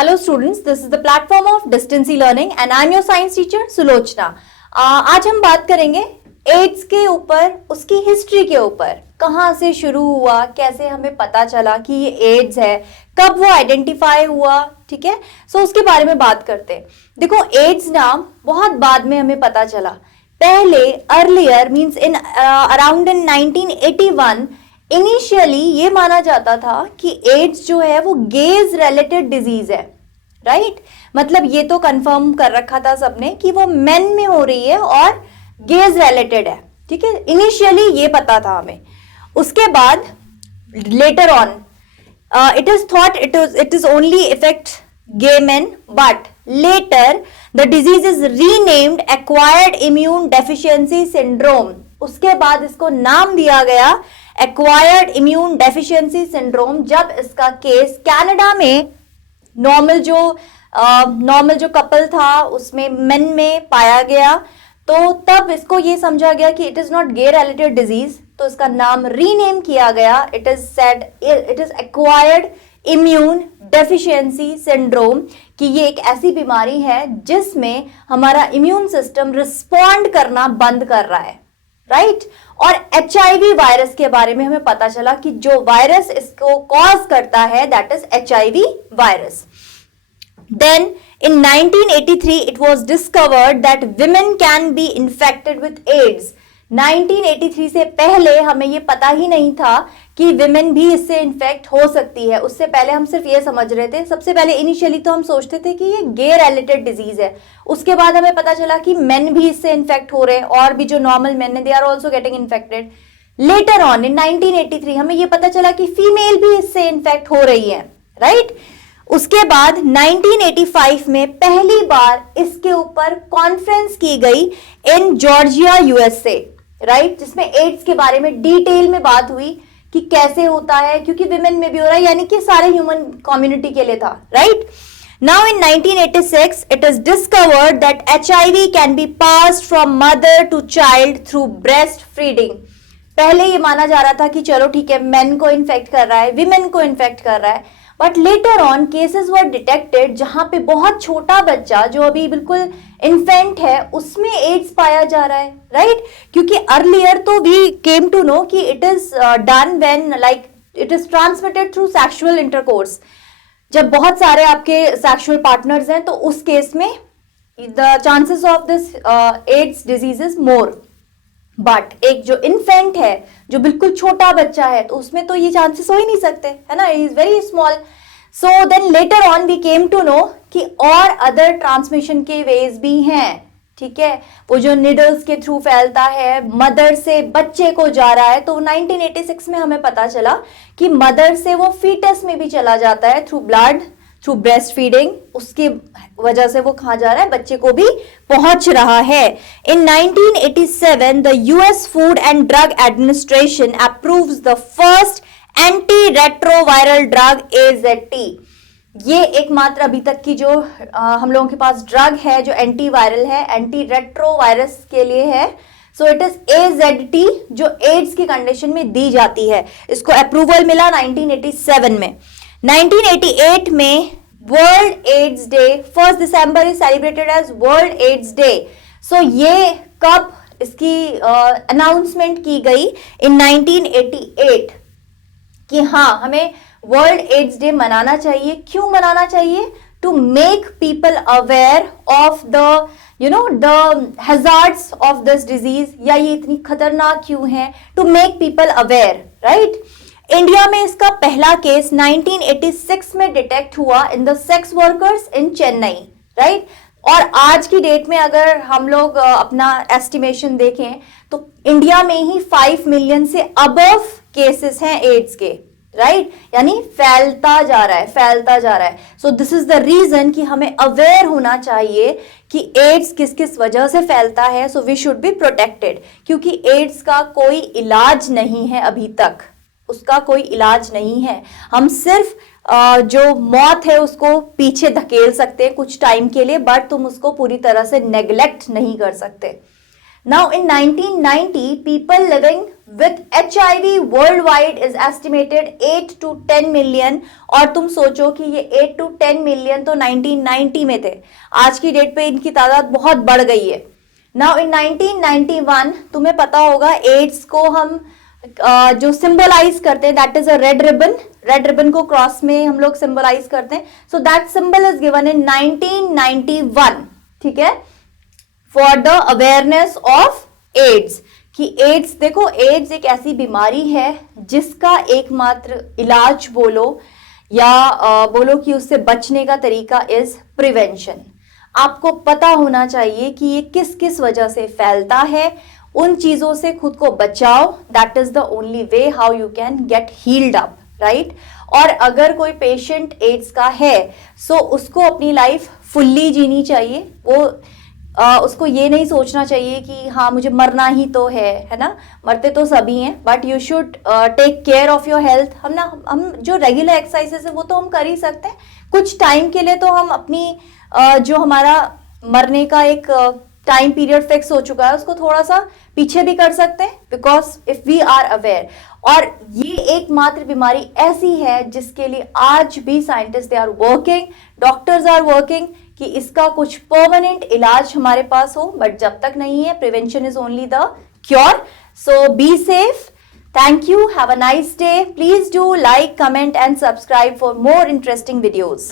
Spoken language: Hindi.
Hello students, this is the platform of distance learning and I am your science teacher Sulochana. आज हम बात करेंगे एड्स के ऊपर, उसकी हिस्ट्री के ऊपर, कहाँ से शुरू हुआ, कैसे हमें पता चला कि ये एड्स है, कब वो आइडेंटिफाई हुआ, ठीक है। सो उसके बारे में बात करते हैं। देखो एड्स नाम बहुत बाद में हमें पता चला, पहले earlier means in around in 1981 initially ये माना जाता था कि एड्स जो है वो गेज रिलेटेड डिजीज है, राइट। मतलब ये तो कंफर्म कर रखा था सबने कि वो मेन में हो रही है और गेज रिलेटेड है, ठीक है। इनिशियली ये पता था हमें। उसके बाद later on it is thought it is only effect gay men, but later the disease is renamed acquired immune deficiency syndrome. उसके बाद इसको नाम दिया गया एक्वायर्ड इम्यून डेफिशिएंसी सिंड्रोम, जब इसका केस कनाडा में नॉर्मल जो कपल था उसमें मेन में पाया गया, तो तब इसको ये समझा गया कि it is not gay related disease, तो इसका नाम रीनेम किया गया। It is said it is acquired immune deficiency syndrome, कि ये एक ऐसी बीमारी है जिसमें हमारा इम्यून सिस्टम रिस्पॉन्ड करना बंद कर रहा है, राइट। और HIV वायरस के बारे में हमें पता चला कि जो वायरस इसको कॉज करता है that is HIV virus. Then in 1983 it was discovered that women can be infected with AIDS. 1983 से पहले हमें ये पता ही नहीं था कि विमेन भी इससे इन्फेक्ट हो सकती है। उससे पहले हम सिर्फ ये समझ रहे थे, सबसे पहले इनिशियली तो हम सोचते थे कि ये गे रिलेटेड डिजीज है। उसके बाद हमें पता चला कि मेन भी इससे इन्फेक्ट हो रहे हैं, और भी जो नॉर्मल मेन है they are also getting infected. Later on in 1983 हमें ये पता चला कि फीमेल भी इससे इन्फेक्ट हो रही है, राइट। उसके बाद 1985 में पहली बार इसके ऊपर कॉन्फ्रेंस की गई इन जॉर्जिया USA, राइट, जिसमें एड्स के बारे में डिटेल में बात हुई कि कैसे होता है, क्योंकि विमेन में भी हो रहा है, यानी कि सारे ह्यूमन कम्युनिटी के लिए था, right. Now in 1986 it is discovered that HIV can be passed from mother to child through breast feeding. पहले ये माना जा रहा था कि चलो ठीक है, मेन को इन्फेक्ट कर रहा है, विमेन को इन्फेक्ट कर रहा है, but later on cases were detected जहां पे बहुत छोटा बच्चा जो अभी बिल्कुल इन्फेंट है उसमें एड्स पाया जा रहा है, राइट। क्योंकि अर्लियर तो वी केम टू नो कि it is done when like it is transmitted through sexual intercourse. जब बहुत सारे आपके सेक्सुअल पार्टनर्स हैं तो उस केस में the chances of this AIDS disease is more, but एक जो इन्फेंट है, जो बिल्कुल छोटा बच्चा है, तो उसमें तो ये चांसेस हो ही नहीं सकते, है ना, is very small. So then later on we came to know कि और अदर ट्रांसमिशन के वेज भी हैं, ठीक है। वो जो निडल्स के थ्रू फैलता है, मदर से बच्चे को जा रहा है, तो 1986 में हमें पता चला कि मदर से वो फीटस में भी चला जाता है through blood, through breast feeding, उसकी वजह से वो कहाँ जा रहा है, बच्चे को भी पहुंच रहा है। इन 1987 the US food and drug administration approves the first anti retroviral drug AZT। ये एकमात्र अभी तक की जो हम लोगों के पास ड्रग है जो एंटी वायरल है, एंटी रेट्रोवायरस के लिए है। सो इट इज AZT जो एड्स की कंडीशन में दी जाती है। इसको अप्रूवल मिला 1987 में। 1988 में world AIDS day, 1 December is celebrated as world AIDS day. So ये कब इसकी अनाउंसमेंट की गई इन 1988 कि हाँ हमें वर्ल्ड एड्स डे मनाना चाहिए। क्यों मनाना चाहिए? To make people aware of the the hazards of this disease, या ये इतनी खतरनाक क्यों है, to make people aware, right. India में इसका पहला केस 1986 में डिटेक्ट हुआ in the sex workers in Chennai, right. और आज की डेट में अगर हम लोग अपना एस्टिमेशन देखें तो इंडिया में ही 5 मिलियन से अबव केसेस हैं एड्स के, राइट। यानी फैलता जा रहा है। So this is the reason कि हमें अवेयर होना चाहिए कि एड्स किस किस वजह से फैलता है। So we should be protected, क्योंकि एड्स का कोई इलाज नहीं है अभी तक, उसका कोई इलाज नहीं है। हम सिर्फ जो मौत है उसको पीछे धकेल सकते हैं कुछ टाइम के लिए, बट तुम उसको पूरी तरह से नेग्लेक्ट नहीं कर सकते। Now in 1990, people living with HIV worldwide is estimated 8 to 10 million. और तुम सोचो कि ये 8 to 10 million तो 1990 में थे, आज की डेट पे इनकी तादाद बहुत बढ़ गई है. Now in 1991, तुम्हें पता होगा एड्स को हम जो सिंबलाइज करते हैं, that is a red ribbon. Red ribbon को क्रॉस में हम लोग सिंबलाइज करते हैं. So that symbol is given in 1991. ठीक है, for the awareness of AIDS. कि एड्स, देखो एड्स एक ऐसी बीमारी है जिसका एकमात्र इलाज बोलो या बोलो कि उससे बचने का तरीका इज प्रिवेंशन. आपको पता होना चाहिए कि ये किस किस वजह से फैलता है. उन चीजों से खुद को बचाओ. That is the only way how you can get heeled up, right. और अगर कोई पेशेंट एड्स का है सो उसको अपनी लाइफ फुल्ली जीनी चाहिए. वो उसको ये नहीं सोचना चाहिए कि हाँ मुझे मरना ही तो है ना. मरते तो सभी हैं, but you should take care of your health. हम जो रेगुलर एक्सरसाइजेस है वो तो हम कर ही सकते हैं. कुछ टाइम के लिए तो हम अपनी जो हमारा मरने का एक टाइम पीरियड फिक्स हो चुका है उसको थोड़ा सा पीछे भी कर सकते हैं, because if we are aware. और ये एकमात्र बीमारी ऐसी है जिसके लिए आज भी scientist they are working, doctors are working कि इसका कुछ परमानेंट इलाज हमारे पास हो. बट जब तक नहीं है, prevention is only the cure. So be safe. Thank you. Have a nice day. Please do like, comment and subscribe for more interesting videos.